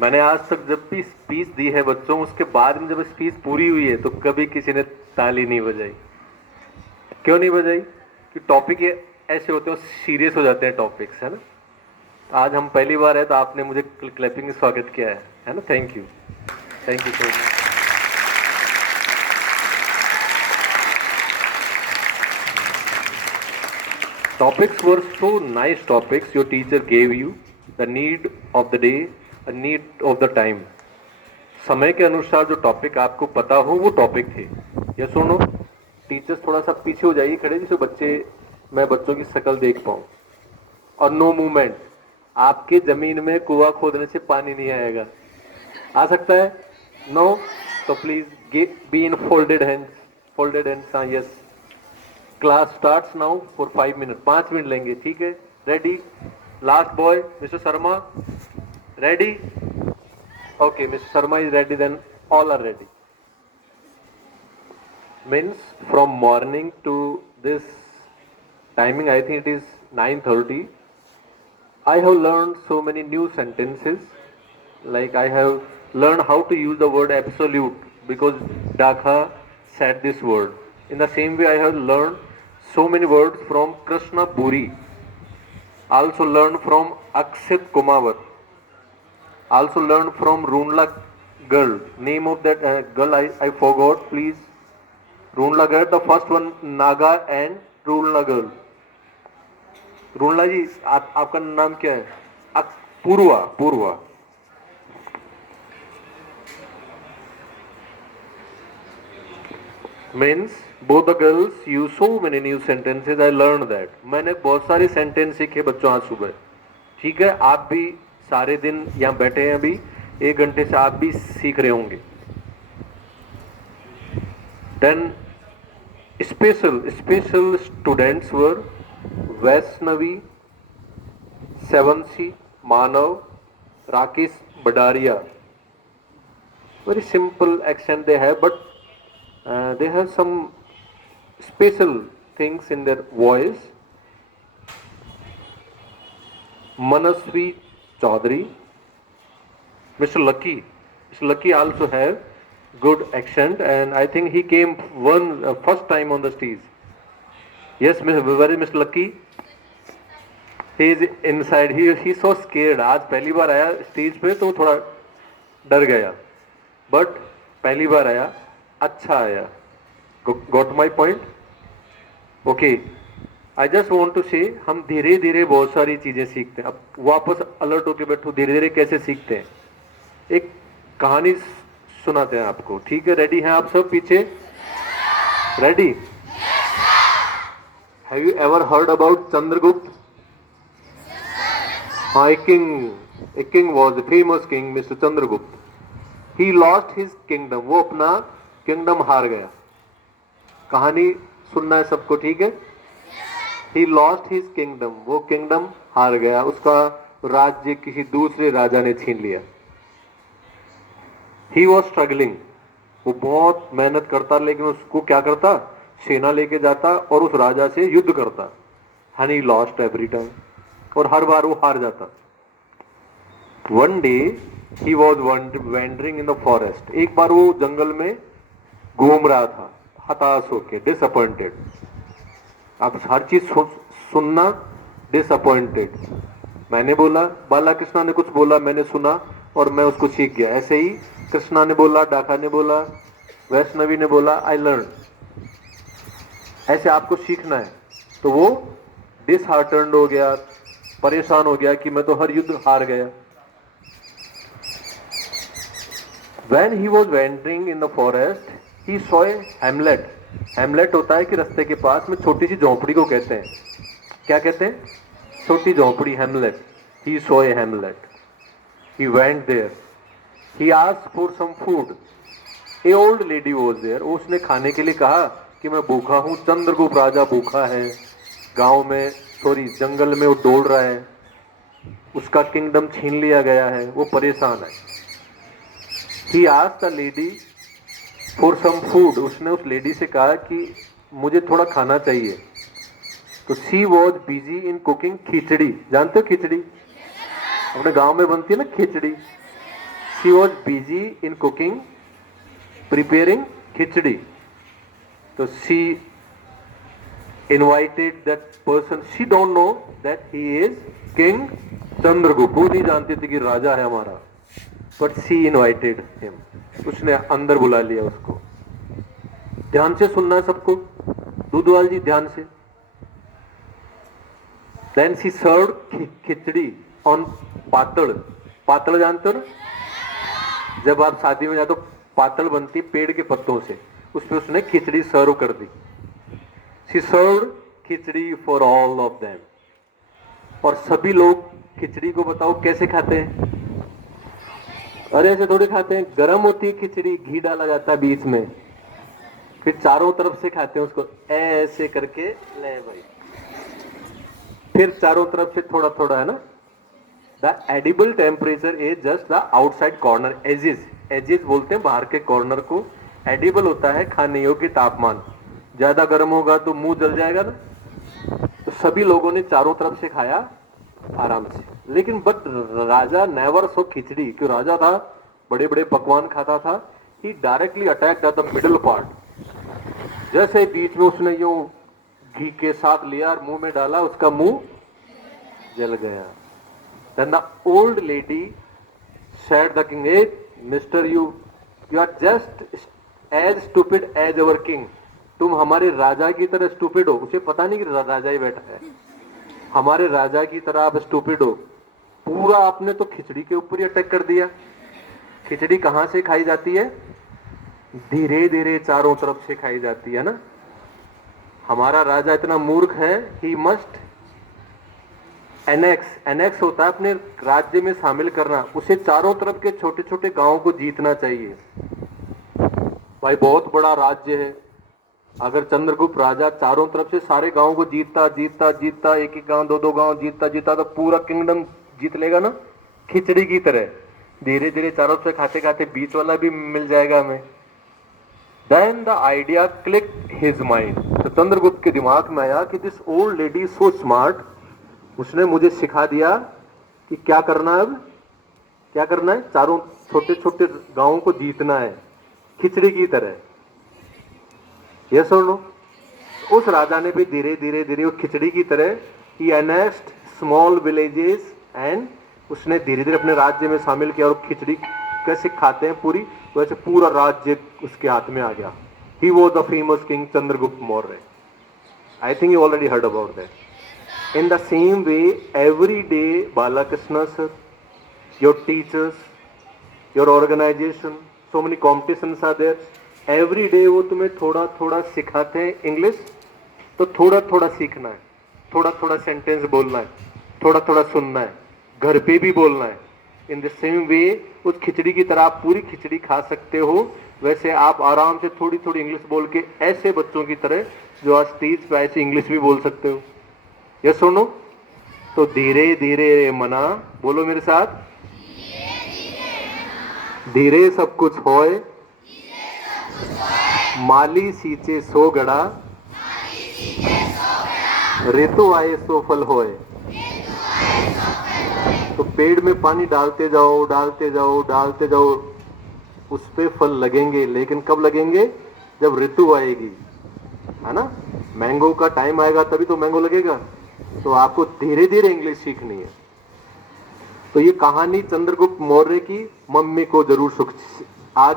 मैंने आज तक जब भी स्पीच दी है बच्चों, उसके बाद में जब स्पीच पूरी हुई है तो कभी किसी ने ताली नहीं बजाई। क्यों नहीं बजाई? कि टॉपिक ये ऐसे होते हैं, सीरियस हो जाते हैं टॉपिक्स, है ना। आज हम पहली बार है तो आपने मुझे क्लैपिंग में स्वागत किया है ना। Thank you, thank you so much. Topics were so nice topics your teacher gave you, the need of the day, a need of the time. समय के अनुसार जो टॉपिक आपको पता हो वो टॉपिक थे। ये सुनो, टीचर्स थोड़ा सा पीछे हो जाइए खड़े, जिससे मैं बच्चों की शक्ल देख पाऊं। और नो मूवमेंट। आपके जमीन में कुआं खोदने से पानी नहीं आएगा। आ सकता है? नो? तो please be in folded hands. Folded hands, हाँ, yes. Class starts now for 5 minute. 5 minute लेंगे, ठीक है? Ready? Last boy mister Sharma, ready? Okay, Mr. Sharma is ready, then all are ready. Means from morning to this timing, I think it is 9:30. I have learned so many new sentences. Like I have learned how to use the word absolute because Dakha said this word. In the same way, I have learned so many words from Krishna Puri. Also learned from Akshit Kumawat. Also learned from Runla girl. Name of that girl I forgot. Please, Runla girl. The first one Naga and Runla girl. Runla जी, आपका नाम क्या है? पूर्वा। पूर्वा। Means both the girls use so many new sentences. I learned that. मैंने बहुत सारे sentence सीखे बच्चों आज सुबह। ठीक है, आप भी सारे दिन यहाँ बैठे हैं, अभी 1 घंटे से आप भी सीख रहे होंगे। Then special students were Vaishnavi, Sevanshi, Manav, Rakesh Badaria. Very simple accent they have, but they have some special things in their voice. Manasvi Chaudhary, Mr. Lucky also have good accent, and I think he came first time on the stage. Yes, where is Mr. Lucky? He is inside. He so scared. आज पहली बार आया stage पे तो थोड़ा डर गया, but पहली बार आया, अच्छा आया। Got my point? Okay. I just want to say, हम धीरे धीरे बहुत सारी चीजें सीखते हैं। अब वापस अलर्ट होके बैठो, धीरे धीरे कैसे सीखते हैं। एक कहानी सुनाते हैं आपको, ठीक है? रेडी हैं आप सब पीछे? Ready? Have you ever heard about Chandragupta? हाँ, एक king was a famous king, mister Chandragupta. He lost his kingdom, वो अपना किंगडम हार गया। कहानी सुनना है सबको, ठीक है? ही लॉस्ट हिज किंगडम, वो किंगडम हार गया, उसका राज्य किसी दूसरे राजा ने छीन लिया। ही वॉज स्ट्रगलिंग, वो बहुत मेहनत करता, लेकिन उसको क्या करता? सेना लेके जाता और उस राजा से युद्ध करता। And he lost every time, और हर बार वो हार जाता। One day he was wandering in the forest, एक बार वो जंगल में घूम रहा था, हताश होके, डिसअपॉइंटेड। आप हर चीज सुनना, डिसअपॉइंटेड। मैंने बोला, बाला कृष्णा ने कुछ बोला, मैंने सुना और मैं उसको सीख गया। ऐसे ही कृष्णा ने बोला, डाका ने बोला, वैष्णवी ने बोला, आई लर्न। ऐसे आपको सीखना है। तो वो डिसहार्टन्ड हो गया, परेशान हो गया कि मैं तो हर युद्ध हार गया। When he was wandering in the forest, he saw a hamlet. Hamlet होता है कि रास्ते के पास में छोटी सी झोंपड़ी को कहते हैं। क्या कहते हैं? छोटी झोंपड़ी, hamlet. He saw a hamlet. He went there. He asked for some food. A old lady was there. उसने खाने के लिए कहा कि मैं भूखा हूँ, चंद्रगुप्त राजा भूखा है, गांव में, सॉरी जंगल में वो डोल रहा है, उसका किंगडम छीन लिया गया है, वो परेशान है। He asked the lady for some food. उसने उस लेडी से कहा कि मुझे थोड़ा खाना चाहिए। तो she was busy in cooking खिचड़ी। जानते हो खिचड़ी? अपने गांव में बनती है ना खिचड़ी। She was busy in cooking, preparing khichdi. तो she invited that person. She don't know that he is King Chandragupta. वो नहीं जानती थी कि राजा है हमारा, but she invited him. उसने अंदर बुला लिया उसको. ध्यान से सुनना है सबको, दूधवाल जी ध्यान से. Then she served khichdi on पातल. पातल जानते हो ना, जब आप शादी में जाते हो पातल बनती पेड़ के पत्तों से, उसमें उसने खिचड़ी सर्व कर दी. She served khichdi for all of them. और सभी लोग खिचड़ी को बताओ कैसे खाते हैं? अरे ऐसे थोड़े खाते हैं, गरम होती है खिचड़ी, घी डाला जाता है बीच में, फिर चारों तरफ से खाते हैं उसको ऐसे करके. ले भाई, फिर चारों तरफ से थोड़ा थोड़ा, है ना. The edible temperature is just the outside corner. Edges, edges बोलते हैं बाहर के कॉर्नर को. एडिबल होता है खाने योग्य तापमान. ज्यादा गर्म होगा तो मुंह जल जाएगा ना. तो सभी लोगों ने चारों तरफ से खाया आराम से. लेकिन बट राजा नेवर सो खिचड़ी. क्यों? राजा था, बड़े बड़े पकवान खाता था. He directly attacked at the middle part. जैसे बीच में उसने यूं घी के साथ लिया और मुंह में डाला, उसका मुंह जल गया. Then the old lady said the king, a mister, you are just as stupid as our king. तुम हमारे राजा की तरह स्टूपिड हो. उसे पता नहीं कि राजा ही बैठा है. हमारे राजा की तरह आप स्टूपिड हो. पूरा आपने तो खिचड़ी के ऊपर ही अटैक कर दिया. खिचड़ी कहां से खाई जाती है? धीरे धीरे चारों तरफ से खाई जाती है ना. हमारा राजा इतना मूर्ख है, ही मस्ट एनेक्स. एनेक्स होता है अपने राज्य में शामिल करना. उसे चारों तरफ के छोटे छोटे गांवों को जीतना चाहिए. भाई बहुत बड़ा राज्य है, अगर चंद्रगुप्त राजा चारों तरफ से सारे गांवों को जीतता जीतता जीतता, एक एक गांव दो दो गांव जीतता जीतता, तो पूरा किंगडम जीत लेगा ना. खिचड़ी की तरह धीरे धीरे चारों से खाते खाते बीच वाला भी मिल जाएगा हमें. Then the idea click his mind. तो चंद्रगुप्त के दिमाग में आया कि this old lady so smart. उसने मुझे सिखा दिया कि क्या करना है. अब क्या करना है? चारों छोटे छोटे गांवों को जीतना है खिचड़ी की तरह. ये सुनो, उस राजा ने भी धीरे धीरे धीरे उस खिचड़ी की तरह ही अनेक्स्ड स्मॉल विलेजेस एंड उसने धीरे धीरे अपने राज्य में शामिल किया. और खिचड़ी कैसे खाते हैं पूरी, वैसे पूरा राज्य उसके हाथ में आ गया. He was the famous king Chandragupta Maurya. I think you already heard about that. In the same way, every day, Balakrishna sir, your teachers, your organization, so many competitions are there. Every day वो तुम्हें थोड़ा थोड़ा सिखाते हैं English. तो थोड़ा थोड़ा सीखना है, थोड़ा थोड़ा सेंटेंस बोलना है, थोड़ा थोड़ा सुनना है, घर पे भी बोलना है. इन द सेम वे उस खिचड़ी की तरह आप पूरी खिचड़ी खा सकते हो. वैसे आप आराम से थोड़ी थोड़ी इंग्लिश बोल के ऐसे बच्चों की तरह जो आज स्टेज पे ऐसे इंग्लिश भी बोल सकते हो. ये सुनो, तो धीरे धीरे मना, बोलो मेरे साथ, धीरे सब कुछ होए, माली सींचे सो गड़ा, ऋतु आए सो फल होए. तो पेड़ में पानी डालते जाओ डालते जाओ डालते जाओ, उस पे फल लगेंगे. लेकिन कब लगेंगे? जब ऋतु आएगी, है ना. मैंगो का टाइम आएगा तभी तो मैंगो लगेगा. तो आपको धीरे धीरे इंग्लिश सीखनी है. तो ये कहानी चंद्रगुप्त मौर्य की मम्मी को जरूर आज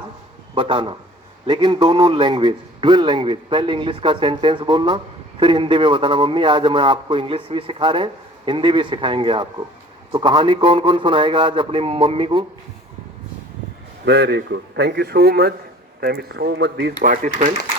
बताना. लेकिन दोनों लैंग्वेज, ड्यूअल लैंग्वेज. पहले इंग्लिश का सेंटेंस बोलना, फिर हिंदी में बताना, मम्मी आज हम आपको इंग्लिश भी सिखा रहे हैं, हिंदी भी सिखाएंगे आपको. तो कहानी कौन कौन सुनाएगा आज अपनी मम्मी को? Very good, thank you so much, thank you so much these participants.